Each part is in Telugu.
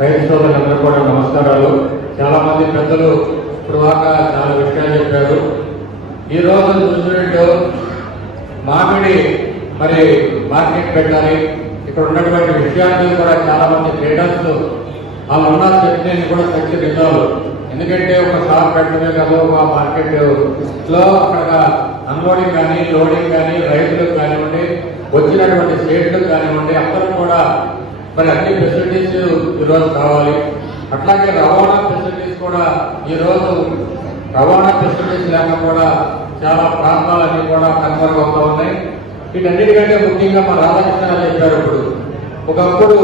రైతు సోదరులందరూ కూడా నమస్కారాలు. చాలా మంది పెద్దలు ఇప్పుడు దాకా చాలా విషయాలు చెప్పారు. ఈ రోజు చూసినట్టు మామిడి మరి మార్కెట్ పెట్టాలి. ఇక్కడ ఉన్నటువంటి విషయాన్ని కూడా చాలా మంది ట్రేడర్స్ వాళ్ళు ఉన్న చర్చని కూడా చర్చ నిజాలు. ఎందుకంటే ఒక షాప్ పెట్టడమే కాదు ఒక మార్కెట్. లో అక్కడ అన్లోడింగ్ కానీ లోడింగ్ కానీ రైతులకు కానివ్వండి వచ్చినటువంటి స్టేట్లకు కానివ్వండి అందరూ కూడా మరి అన్ని ఫెసిలిటీస్ ఈరోజు కావాలి. అట్లాగే రవాణా ఫెసిలిటీస్ కూడా ఈరోజు రవాణా ఫెసిలిటీస్ లేక కూడా చాలా ప్రాంతాలన్నీ కూడా కనుమరుగవుతా ఉన్నాయి. వీటన్నిటికంటే ముఖ్యంగా మా రాధాకృష్ణ గారు చెప్పారు ఇప్పుడు. ఒకప్పుడు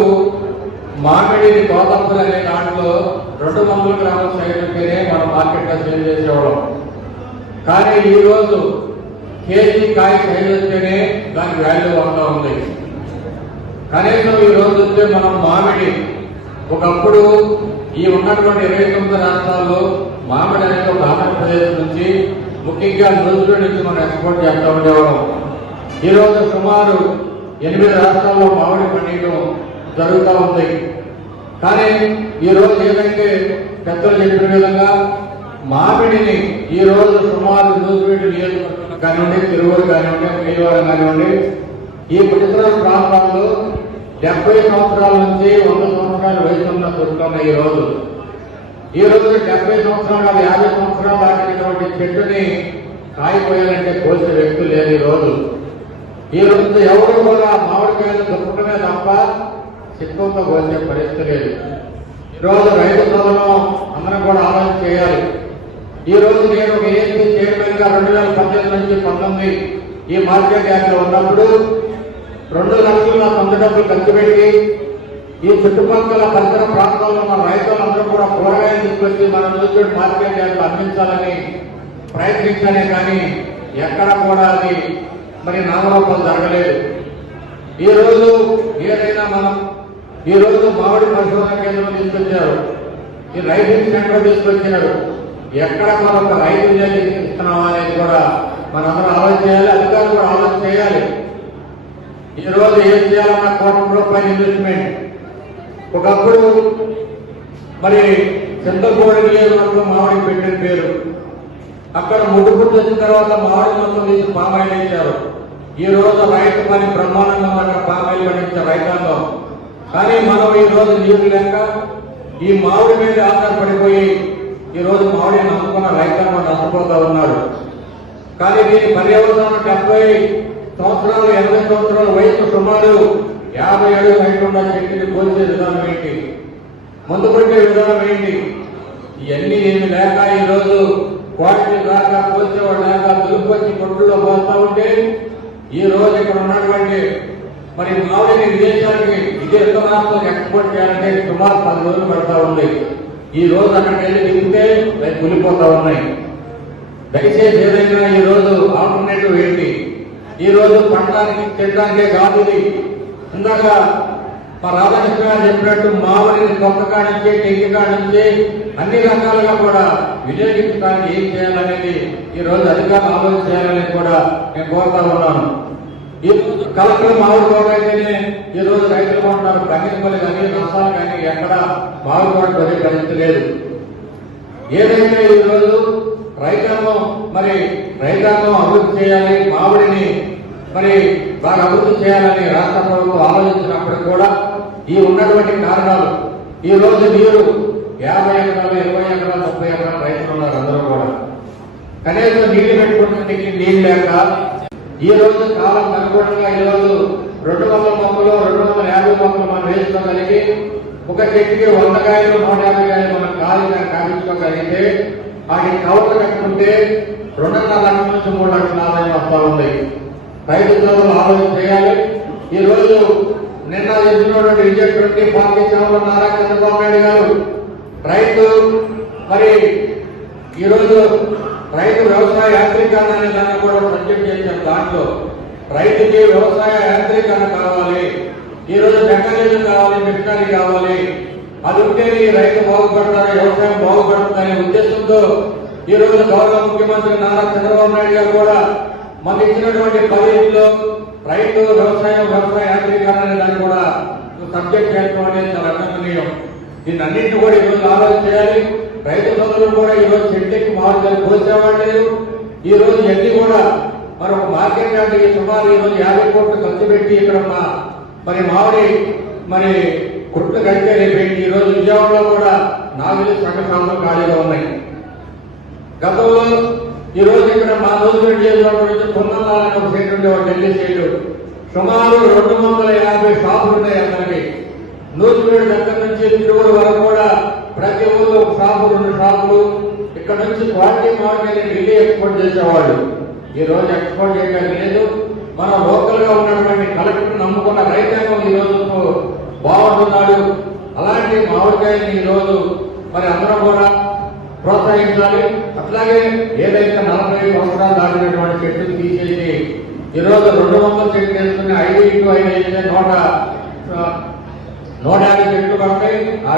మామిడి తోతప్పులు అనే దాంట్లో రెండు వందల గ్రాముల సైజుకేనే మనం మార్కెట్లో సేల్ చేసేవాళ్ళం. కానీ ఈ రోజు కేజీ కాయ సైజ్ వస్తేనే దానికి వాల్యూ వస్తూ ఉంది. కనీసం ఈ రోజు వస్తే మనం మామిడి ఒకప్పుడు ఈ ఉన్నటువంటి ఇరవై తొమ్మిది రాష్ట్రాల్లో మామిడి అనేది ఒక ఆంధ్రప్రదేశ్ నుంచి ముఖ్యంగా న్యూజిలాండ్ నుంచి మనం ఎక్స్పోర్ట్ చేస్తూ ఉండేవాళ్ళం. ఈ రోజు సుమారు ఎనిమిది రాష్ట్రాల్లో మామిడి పండించడం జరుగుతూ ఉంది. కానీ ఈ రోజు ఏదైతే పెద్దలు చెప్పిన విధంగా మామిడిని ఈ రోజు సుమారు న్యూజిలాండ్ నియోజకవర్గం కానివ్వండి తిరువూరు కానివ్వండి శ్రీవారం కానివ్వండి ఈ పరిసర ప్రాంతాల్లో డెబ్బై సంవత్సరాల నుంచి వంద సంవత్సరాల వయసు ఉన్న ఈ రోజు. ఈ రోజు డెబ్బై సంవత్సరాలు యాభై సంవత్సరాలు దాటినటువంటి చెట్టుని కాయిపోయాలంటే కోసే వ్యక్తులు లేదు ఈ రోజు. ఈ రోజు ఎవరు కూడా మామిడికాయలు దొరకడమే తప్ప చిత్తంతో కోసే పరిస్థితి లేదు. ఈ రోజు రైతు సోదరం అందరం కూడా ఆలోచన చేయాలి. ఈ రోజు నేను ఒక ఏపీ చైర్మన్గా రెండు వేల పద్దెనిమిది నుంచి పంతొమ్మిది ఈ మార్కెట్ యాక్ట్ ఉన్నప్పుడు రెండు లక్షలు నా సొంత డబ్బులు ఖర్చు పెట్టి ఈ చుట్టుపక్కల పరిసర ప్రాంతాల్లో మన రైతులందరూ కూడా కూరగాయలు తీసుకొచ్చి మన చూసి మార్కెట్ యార్డ్ అందించాలని ప్రయత్నించానే కానీ ఎక్కడ కూడా అది మరి నామరూపం జరగలేదు. ఈ రోజు ఏదైనా మనం ఈ రోజు మామిడి పరిశోధన కేంద్రం తీసుకొచ్చారు. ఈ రైతు సెంటర్ తీసుకొచ్చారు ఎక్కడ మనం ఒక రైతు ఇస్తున్నామా అనేది కూడా మనందరం ఆలోచన చేయాలి అధికారులు కూడా ఆలోచన చేయాలి. ఈ రోజు ఏం చేయాలన్న కోణంలో పైన ఇన్వెస్ట్మెంట్ ఒకప్పుడు మరి చింతకోడి నియోజకవర్గం మామిడి పెట్టిన పేరు. అక్కడ ముడుపుడు వచ్చిన తర్వాత మామిడి మొత్తం తీసి పామాయిల్ ఇచ్చారు ఈ రోజు రైతు పని బ్రహ్మాండంగా మన పామాయిల్ పండించే రైతాంగం. కానీ మనం ఈ రోజు నీరు లేక ఈ మామిడి మీద ఆధారపడిపోయి ఈ రోజు మామిడిని నమ్ముకున్న రైతాంగం నష్టపోతా ఉన్నాడు. కానీ దీని పర్యవసానం డెబ్బై సంవత్సరాలు ఎనభై సంవత్సరాల వయసు సుమారు యాభై ఏడు హైట్ ఉన్న చెట్టుని విధానం ఏంటి? ముందు పెట్టే విధానం ఏంటి? ఇవన్నీ ఏమి లేక ఈ రోజు క్వాలిటీ రాక కోల్చేవాడు లేక దురుపచ్చి కొట్టుల్లో పోతా ఉంటే ఈ రోజు ఇక్కడ ఉన్నటువంటి మరి మామిడిని విదేశానికి విదేశ రాష్ట్రాలకు ఎక్స్పోర్ట్ చేయాలంటే సుమారు పది రోజులు పడతా ఉంది. ఈ రోజు అక్కడికి వెళ్ళి దిగితే అవి కూలిపోతా ఉన్నాయి. దయచేసి ఏదైనా ఈ రోజు ఆల్టర్నేటివ్ ఏంటి? ఈ రోజు పండడానికి తినడానికే కాదు ఇది. ఇందాక మా రాధాకృష్ణ గారు చెప్పినట్టు మామిడిని కొత్త కాడించి టెంగి కాడించి అన్ని రకాలుగా కూడా వినియోగించడానికి ఏం చేయాలనేది ఈ రోజు అధికారులు ఆలోచన చేయాలని కూడా నేను కోరుతా ఉన్నాను. ఈ రోజు కలెక్టర్ మామిడి తోట అయితేనే ఈ రోజు రైతులు కొంటున్నారు. కంగిపల్లి కానీ నష్టాలు కానీ ఎక్కడ మామిడి తోట దొరికే పరిస్థితి లేదు. ఏదైతే ఈ రోజు రైతాంగం మరి రైతాంగం అభివృద్ధి చేయాలి మామిడిని మరి బాగా అభివృద్ధి చేయాలని రాష్ట్ర ప్రభుత్వం ఆలోచించినప్పుడు కూడా ఈ ఉన్నటువంటి కారణాలు ఈ రోజు నీరు యాభై ఎకరాలు ఇరవై ఎకరాలు ముప్పై ఎకరాలు రైతులు ఉన్నారు అందరూ కూడా. కనీసం నీళ్ళు పెట్టుకోవడానికి నీళ్ళు లేక ఈ రోజు కాలం అనుగుణంగా ఈ రోజు రెండు వందల మొక్కలు రెండు వందల యాభై మొక్కలు మనం వేసుకోగలిగి ఒక చెట్టుకి వంద కాయలు నూట యాభై కాయలు మనం ఖాళీగా కావించుకోగలిగితే వాటిని కవర్లు కట్టుకుంటే రెండున్నర లక్షల నుంచి మూడు లక్షల ఆదాయం వస్తా ఉంది. రైతు సోదరులు ఆలోచన చేయాలి. ఈ రోజు నిన్న చేసినటువంటి విజయ్ ట్వంటీ పార్టీ చంద్రబాబు నారా చంద్రబాబు నాయుడు గారు రైతు మరి ఈ రోజు రైతు వ్యవసాయ యాంత్రీకరణ అనే దాన్ని కూడా సబ్జెక్ట్ చేశారు. దాంట్లో రైతుకి వ్యవసాయ యాంత్రీకరణ కావాలి. ఈ రోజు మెకానిజం కావాలి మిషనరీ కావాలి. అది ఉంటేనే ఈ రైతు బాగుపడతారు వ్యవసాయం బాగుపడుతుందనే ఉద్దేశంతో ఈ రోజు గౌరవ ముఖ్యమంత్రి నారా చంద్రబాబు నాయుడు గారు కూడా మనకి ఇచ్చినటువంటి పదిలో రైతు వ్యవసాయం వ్యవసాయ యాంత్రీకరణ అనే దాన్ని కూడా సబ్జెక్ట్ చేయడం అనేది చాలా అభినందనీయం. దీన్ని అన్నింటినీ కూడా ఈరోజు ఆలోచన చేయాలి. రైతు సోదరులు కూడా ఈరోజు చెట్టుకి మార్గాలు కోసేవాళ్ళు లేదు ఈ రోజు ఎన్ని కూడా మరి ఒక మార్కెట్ అంటే సుమారు ఈ రోజు యాభై కోట్లు ఖర్చు పెట్టి ఇక్కడ మా మరి మామిడి మరి కుట్లు కడితే పెట్టి ఈరోజు విజయవాడలో కూడా నాలుగు సంఘశాలలు ఖాళీగా ఉన్నాయి. గతంలో ఈ రోజు ఇక్కడ మా రోజు నుంచి పొందాలని ఒక సైట్ ఉండేవాడు ఢిల్లీ సైడ్ సుమారు రెండు వందల యాభై షాపులు ఉన్నాయి అతనికి నూజివీడు దగ్గర నుంచి తిరువురు వరకు కూడా ప్రతి ఊళ్ళో ఒక షాపు రెండు షాపులు ఇక్కడ నుంచి క్వాలిటీ మార్కెట్ ఢిల్లీ ఎక్స్పోర్ట్ చేసేవాళ్ళు. ఈ రోజు ఎక్స్పోర్ట్ చేయడానికి లేదు. మన లోకల్గా ఉన్నటువంటి కలెక్టర్ నమ్ముకున్న రైతాంగం ఈ రోజు బాగుంటున్నాడు. అలాంటి మామిడికాయని ఈ రోజు మరి అందరం కూడా ప్రోత్సహించాలి. అట్లాగే ఏదైతే నలభై సంవత్సరాలు దాటినటువంటి చెట్లు తీసేసి ఈరోజు రెండు వందల చెట్లు వేసుకుని ఐదు ఇంటూ ఐదు అయితే నూట నూట యాభై చెట్లు పడతాయి. ఆ